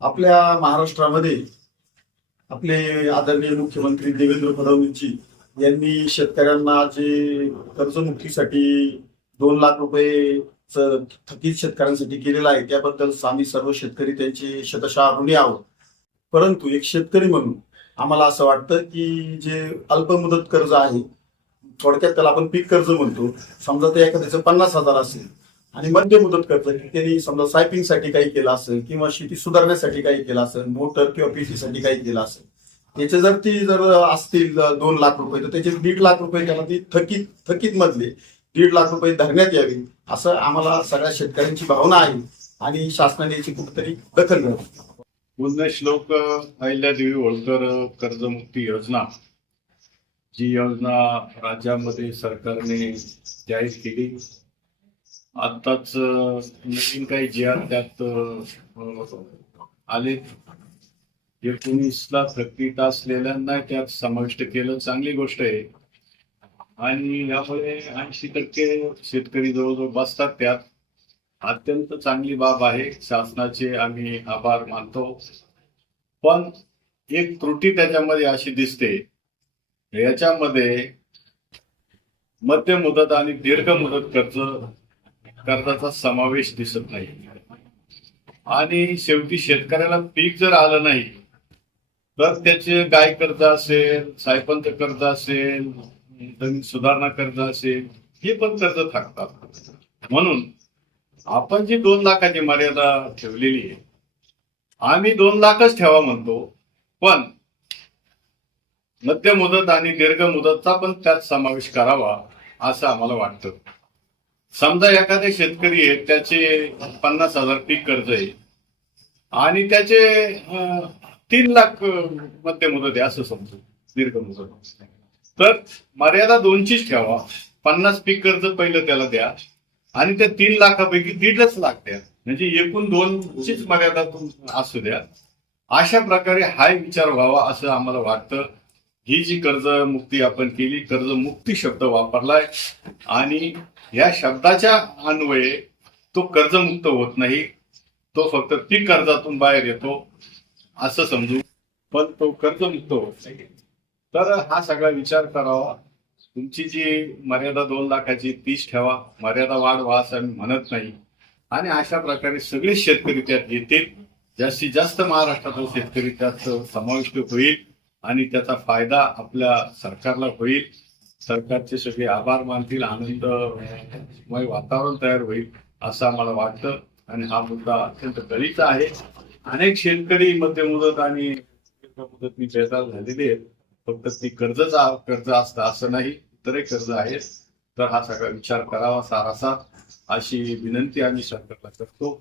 आपल्या महाराष्ट्रामध्ये आपले आदरणीय मुख्यमंत्री देवेंद्र फडणवीसजी यांनी शेतकऱ्यांना जे कर्जमुक्तीसाठी 2 लाख रुपये थकीत शेतकऱ्यांसाठी केलेला आहे त्याबद्दल आम्ही सर्व शेतकरी त्यांचे शतशः ऋणी आहोत. परंतु एक शेतकरी म्हणून आम्हाला असं वाटतं की जे अल्पमुदत कर्ज आहे, थोडक्यात त्याला आपण पीक कर्ज म्हणतो, समजा ते एखाद्याचं 50,000 असेल आणि मध्य मुदत कर्ज की त्यांनी समजा सायपिंगसाठी काही केलं असेल किंवा शेती सुधारण्यासाठी काही केलं असेल, मोटर किंवा पीसीसाठी काही केलं असेल, त्याचे जर असतील 2 लाख रुपये तर त्याचे 1.5 लाख रुपये त्याला ती थकीत मधले 1.5 लाख रुपये धरण्यात यावे असं आम्हाला सगळ्या शेतकऱ्यांची भावना आहे आणि शासनाने याची कुठेतरी दखल घ्यावी. पुण्यश्लोक अहिल्यादेवी होळकर कर्जमुक्ती योजना, जी योजना राज्यामध्ये सरकारने जाहीर केली. आताच नवीन काही जी आर त्यात आले. 19ला थकीत असलेल्यांना त्यात समाविष्ट केलं, चांगली गोष्ट आहे. आणि यामुळे 80% शेतकरी जवळजवळ बसतात त्यात. अत्यंत चांगली बाब आहे. शासनाचे आम्ही आभार मानतो. पण एक त्रुटी त्याच्यामध्ये अशी दिसते, याच्यामध्ये मध्य मुदत आणि दीर्घ मुदत कर्जाचा समावेश दिसत नाही. आणि शेवटी शेतकऱ्याला पीक जर आलं नाही तर त्याचे गाय कर्ज असेल, सायपंत कर्ज असेल, जमीन सुधारणा कर्ज असेल, हे पण कर्ज थकतात. म्हणून आपण जी 2 लाखाची मर्यादा ठेवलेली आहे, आम्ही 2 लाखच ठेवा म्हणतो, पण मध्य मुदत आणि दीर्घ मुदतचा पण त्यात समावेश करावा असं आम्हाला वाटतं. समजा एखादे शेतकरी आहे, त्याचे 50,000 पीक कर्ज आहे आणि त्याचे 3 लाख मध्य मुदत आहे असं समजू, दीर्घ मुदत, तर मर्यादा 2चीच ठेवा. 50 पीक कर्ज पहिलं त्याला द्या आणि त्या 3 लाखापैकी 1.5 लाख द्या, म्हणजे एकूण 2चीच मर्यादा असू द्या. अशा प्रकारे हा विचार व्हावा असं आम्हाला वाटतं. ही जी कर्जमुक्ती आपण केली, कर्जमुक्ती शब्द वापरलाय आणि या शब्दाच्या अन्वये तो कर्जमुक्त होत नाही, तो फक्त पीक कर्जातून बाहेर येतो असं समजू, पण तो कर्जमुक्त होत नाही. तर हा सगळा विचार करावा. तुमची जी मर्यादा 2 लाखाची 30 ठेवा, मर्यादा वाढवा असं आम्ही म्हणत नाही. आणि अशा प्रकारे सगळे शेतकरी त्यात येतील. जास्तीत जास्त महाराष्ट्रातील शेतकरी त्यात समाविष्ट होईल आणि त्याचा फायदा आपल्या सरकारला होईल. सरकारचे सगळे आभार मानतील, आनंदमय वातावरण तयार होईल असं आम्हाला वाटतं. आणि हा मुद्दा अत्यंत गळीचा आहे. अनेक शेतकरी मध्य मुदत आणि दीर्घ मुदतनी बेजार झालेले आहेत. फक्त ती कर्ज असतं असं नाही, इतरही कर्ज आहेत. तर हा सगळा विचार करावा सारासा अशी विनंती आम्ही सरकारला करतो.